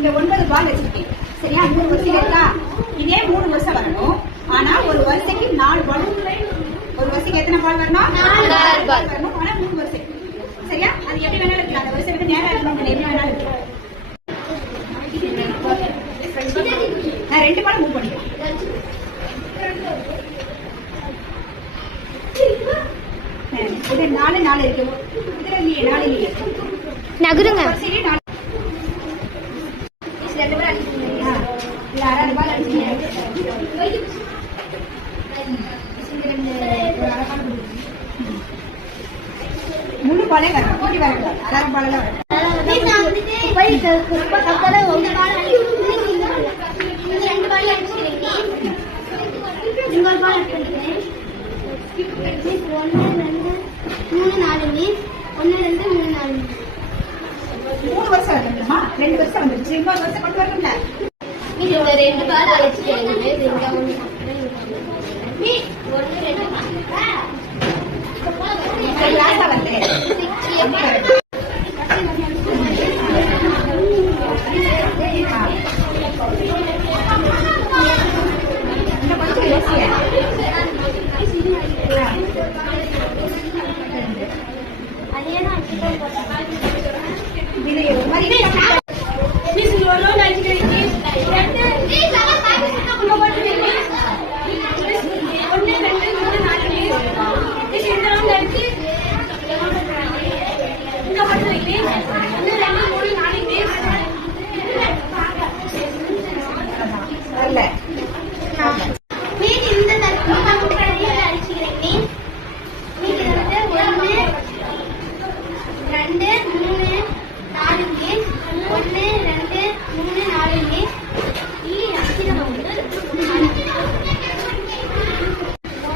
இந்த 9 பால் வச்சிருக்கேன். சரியா? 3 வரிசை இருக்கா? இதே 3 வரிசை வரணும். ஆனா ஒரு வரிசைக்கு 4 பால். ஒரு வரிசைக்கு எத்தனை பால் வரணும்? 4 பால் வரணும். ஆனா 3 வரிசை. சரியா? அது எப்படி வேணாலும் இருக்கலாம். அந்த வரிசை வந்து நேரா இருக்கணும், எப்படி வேணாலும் இருக்கலாம். நான் 2 பால் மூவ் பண்ணிக்கலாம். இது 4 இருக்கு. இதுல இல்லையே, 4 இல்லையே. நகருங்க. சரி, 4 6 பால் அடிச்சீங்க. 3 பாலே வரணும். கூட்டி வரக்கூடாது. 6 பாலெல்லாம் வரணும். மூணு வருஷம் வரணுமா? 2 வருஷம் வந்துருச்சு. இன்னொரு வருஷம் கொண்டு வரணும்ல. 2 பால் அழைச்சிக்கிறேன். கிளாஸா வந்து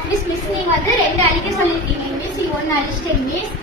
மிஸ் நீங்க வந்து 2 அடிக்க சொல்லிருக்கீங்க மிஸ். 1 அடிச்சிட்டேன் மிஸ்.